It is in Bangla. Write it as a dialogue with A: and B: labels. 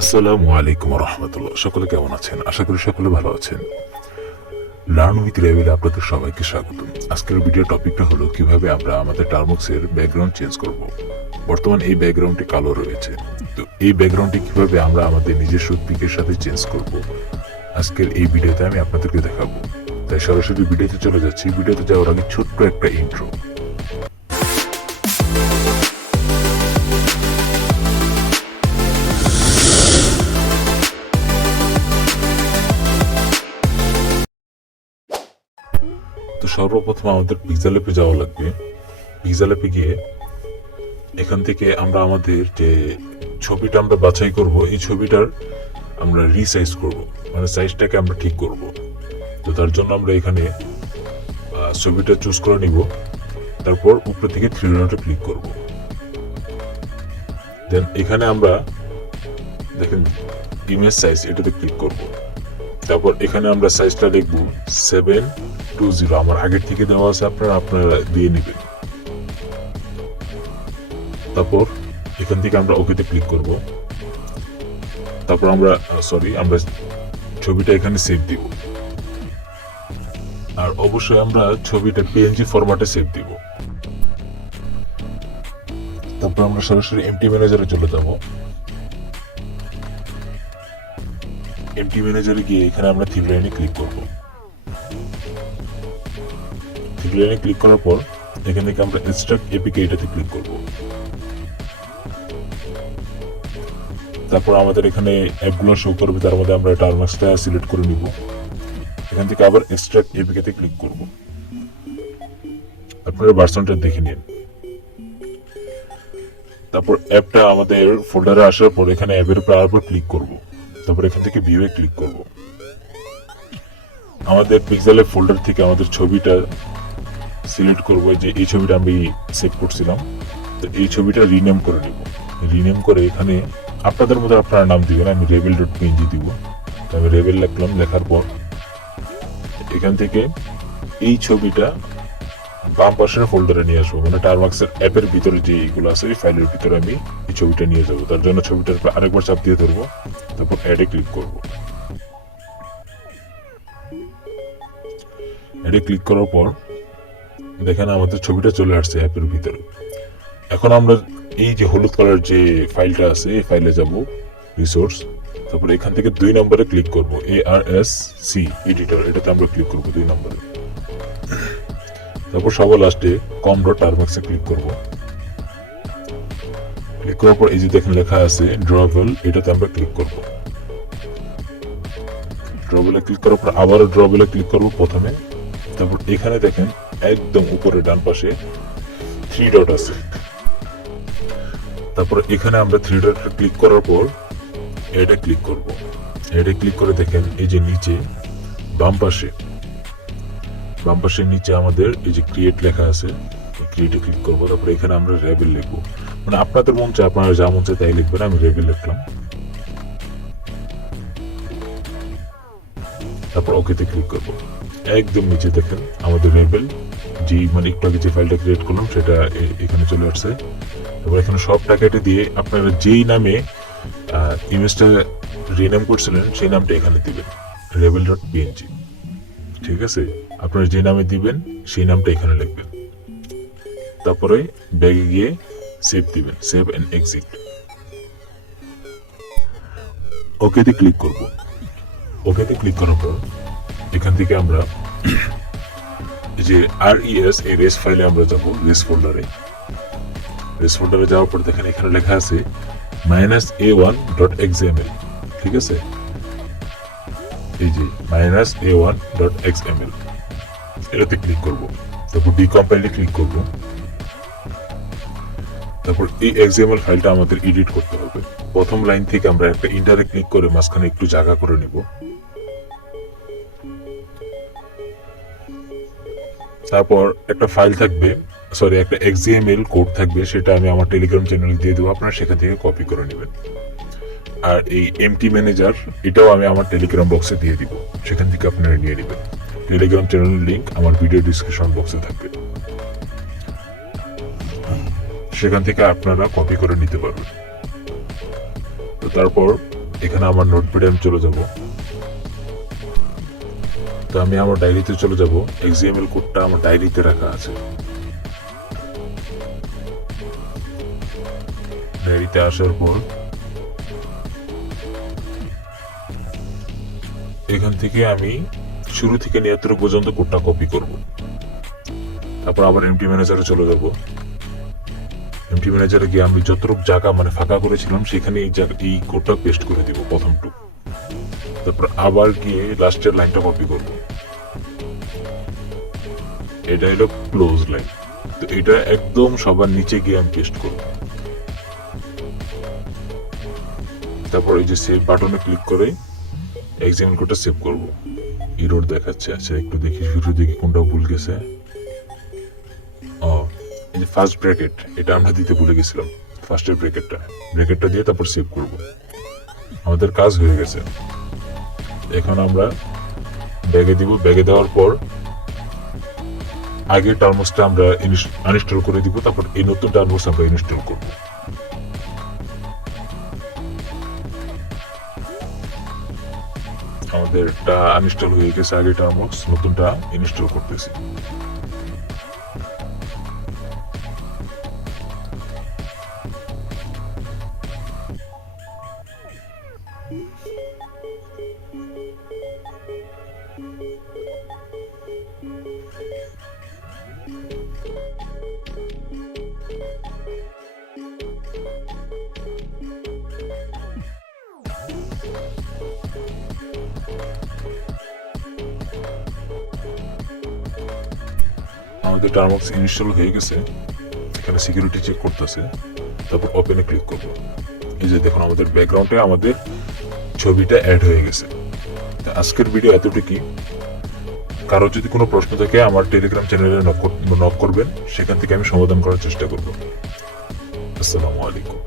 A: আসসালামু আলাইকুম রহমতুল্লাহ সকলে কেমন আছেন? আশা করি সকলে ভালো আছেন। লার্ন উইথ রেভেলে আপনাদের সবাইকে স্বাগত আজকের ভিডিও টপিকটা হলো কীভাবে আমরা আমাদের টার্মক্সের ব্যাকগ্রাউন্ড চেঞ্জ করব। বর্তমান এই ব্যাকগ্রাউন্ডটি কালো রয়েছে। তো এই ব্যাকগ্রাউন্ডটি কীভাবে আমরা আমাদের নিজস্ব পিকের সাথে চেঞ্জ করব? আজকের এই ভিডিওতে আমি আপনাদেরকে দেখাবো। তাই সরাসরি ভিডিওতে চলে যাচ্ছি। ভিডিওতে যাওয়ার আগে ছোট্ট একটা ইন্ট্রো সর্বপ্রথম আমাদের পিকজাল অ্যাপে যাওয়া লাগবে। পিকজাল অ্যাপে গিয়ে এখান থেকে আমরা আমাদের যে ছবিটা আমরা বাছাই করব, এই ছবিটার আমরা রিসাইজ করব। মানে সাইজটাকে আমরা ঠিক করব। তো তার জন্য আমরা এখানে ছবিটা চুজ করে নিব। তারপর উপর থেকে থ্রি ডটে ক্লিক করব। দেন এখানে আমরা, দেখেন ইমেজ সাইজ এটাতে ক্লিক করব। তারপর এখানে আমরা সাইজটা লিখব সেভেন টু জিরো আমার আগের থেকে দেওয়া আছে, আপনারা আপনারা দিয়ে নেবেন। তারপর এখান থেকে আমরা ওকেতে ক্লিক করব। তারপর আমরা সরি আমরা ছবিটা এখানে সেভ দিব। আর অবশ্যই আমরা ছবিটা পিএনজি ফরম্যাটে সেভ দিব। তারপর আমরা সরাসরি এমটি ম্যানেজারে চলে যাব। এমটি ম্যানেজারে গিয়ে এখানে আমরা থ্রি লাইনে ক্লিক করব। থ্রি লাইনে ক্লিক করার পর এখান থেকে আমরা ইনস্ট্রাক্ট এপিকে এটাতে ক্লিক করব। তারপর আমাদের এখানে অ্যাপগুলো শো করবে, তার মধ্যে আমরা টার্মাক্সটা সিলেক্ট করে নিব। এখান থেকে আবার এক্সট্রাক্ট এপিকেতে ক্লিক করব। আপনারা ভার্সনটা দেখে নিন। তারপর অ্যাপটা আমাদের ফোল্ডারে আসার পর এখানে অ্যাপের উপর আবার ক্লিক করব। তারপর এখান থেকে ভিউয়ে ক্লিক করব। আমাদের পিক্সেলের ফোল্ডার থেকে আমাদের ছবিটা সিলেক্ট করব যে এই ছবিটা আমি সেভ করছিলাম। তো এই ছবিটা রিনেম করে নিব। রিনেম করে এখানে আপনাদের মধ্যে আপনারা নাম দিবেন। আমি রেবেল ডট পিএনজি দিব আমি রেবেল লিখলাম। লেখার পর এখান থেকে এই ছবিটা বাম পাশের ফোল্ডারে নিয়ে আসব। মানে টারমাক্সের অ্যাপের ভিতরে যে আছে, এই ফাইলের ভিতরে আমি এই ছবিটা নিয়ে যাব। তার জন্য ছবিটার আরেকবার চাপ দিয়ে ধরবো, তারপর অ্যাডে ক্লিক করব। অ্যাডে ক্লিক করার পর, দেখেন আমাদের ছবিটা চলে আসছে অ্যাপের ভিতরে। এখন আমরা এই যে হলুদ কালার যে ফাইলটা আছে, এই ফাইলে যাব রিসোর্স তারপর এখান থেকে দুই নম্বরে ক্লিক করব A R S C editor এটাতে আমরা ক্লিক করব দুই নম্বরে। তারপর সবার লাস্টে কম ডট টার্মাক্সে ক্লিক করব। ক্লিক করার পর এই যে দেখেন লেখা আছে ড্রবেল এটাতে আমরা ক্লিক করব। ড্রবেলে ক্লিক করার পর আবারও ড্রবেলে ক্লিক করব প্রথমে। তারপর এখানে দেখেন একদম উপরে ডান পাশে থ্রি ডট আছে। তারপর এখানে আমরা থ্রি ডট ক্লিক করার পর এটা ক্লিক করব। এটা ক্লিক করে দেখেন এই যে নিচে বাম পাশে বাম পাশের নিচে আমাদের এই যে ক্রিয়েট লেখা আছে ক্রিয়েটে ক্লিক করব, তারপর এখানে আমরা রেবেল লিখব। মানে আপনাদের মন চায়, আপনারা যা মন চায় তাই লিখবেন, আমি রেবেল লিখলাম। তারপর ওকেতে ক্লিক করব। একদম নিচে দেখেন, আমাদের রেবেল যে মানে একটু আগে যে ফাইলটা ক্রিয়েট করলাম, সেটা এখানে চলে আসছে। তারপর এখানে সব টাকাটা দিয়ে আপনারা যেই নামে ইমেজটা রিনেম করছিলেন, সেই নামটা এখানে দিবেন রেবেল ডট পিএনজি ঠিক আছে? আপনারা যে নামে দিবেন, সেই নামটা এখানে লিখবেন। তারপরে ব্যাগে গিয়ে সেভ দিবেন সেভ এন্ড এক্সিট ওকেতে ক্লিক করব। ওকেতে ক্লিক করার পর এখান থেকে আমরা যে আর ইএস এই রেস ফাইলে আমরা যাব রেস ফোল্ডারে রেস ফোল্ডারে যাওয়ার পর দেখেন এখানে লেখা আছে minus A one dot XML ঠিক আছে? এই যে minus A one dot X M L এটাতে ক্লিক করব। তারপর ডিকম্পাইলে ক্লিক করব। তারপর এই এক্সএমএল ফাইলটা আমাদের এডিট করতে হবে। প্রথম লাইন থেকে আমরা একটা ইন্টারে ক্লিক করে মাঝখানে একটু জায়গা করে নিব। তারপর একটা ফাইল থাকবে সরি একটা এক্সএমএল কোড থাকবে, সেটা আমি আমার টেলিগ্রাম চ্যানেলে দিয়ে দেবো। আপনারা সেখান থেকে কপি করে নেবেন। আর এই এমটি ম্যানেজার এটাও আমি আমার টেলিগ্রাম বক্সে দিয়ে দিব। সেখান থেকে আপনারা নিয়ে নেবেন। টেলিগ্রাম চ্যানেলের লিংক আমার ভিডিও ডিসক্রিপশন বক্সে থাকবে। সেখান থেকে আপনারা কপি করে নিতে পারবেন। তো তারপর এখানে আমার নোটপ্যাডে আমি চলে যাব। তো আমি আমার ডায়েরিতে চলে যাব। এক্সিএমএল কোডটা আমার ডায়েরিতে রাখা আছে। ডায়েরিতে আসার পর এখান থেকে আমি শুরু থেকে নিয়াত্তর পর্যন্ত কোডটা কপি করব। তারপর আবার এমটি ম্যানেজারে চলে যাব। এমটি ম্যানেজারে গিয়ে আমি যতটুকু জায়গা মানে ফাঁকা করেছিলাম সেখানে এই এই কোডটা পেস্ট করে দিব প্রথমটুক তারপর আবার গিয়ে লাস্টের লাইনটা কপি করব। এটা হলো ক্লোজ লাইন তো এটা একদম সবার নিচে গিয়ে আমি পেস্ট করব। তারপর এই যে সেভ বাটনে ক্লিক করে এক্সামিন কোডটা সেভ করব। ইরোর দেখাচ্ছে। আচ্ছা একটু দেখি শুরু দেখি কোনটা ভুল গেছে। এই যে ফার্স্ট ব্র্যাকেট এটা আমরা দিতে ভুলে গেছিলাম ফার্স্টের ব্র্যাকেটটা ব্র্যাকেটটা দিয়ে তারপর সেভ করব। আমাদের কাজ হয়ে গেছে। এখন আমরা ব্যাগে দিব। ব্যাগে দেওয়ার পর আগের টার্মসটা আমরা আনইনস্টল করে দিব, তারপর এই নতুন টার্মস আমরা ইনস্টল করব। আমাদেরটা আনইনস্টল হয়ে গেছে আগে আমরা নতুনটা ইনস্টল করতেছি। আমাদের টার্মক্স ইনস্টল হয়ে গেছে। এখানে সিকিউরিটি চেক করতেছে। তারপর ওপেনে ক্লিক করব। এই যে দেখুন, আমাদের ব্যাকগ্রাউন্ডে আমাদের ছবিটা অ্যাড হয়ে গেছে। আজকের ভিডিও এতটুকুই। কারও যদি কোনো প্রশ্ন থাকে, আমার টেলিগ্রাম চ্যানেলে নক করবেন। সেখান থেকে আমি সমাধান করার চেষ্টা করব। আসসালামু আলাইকুম।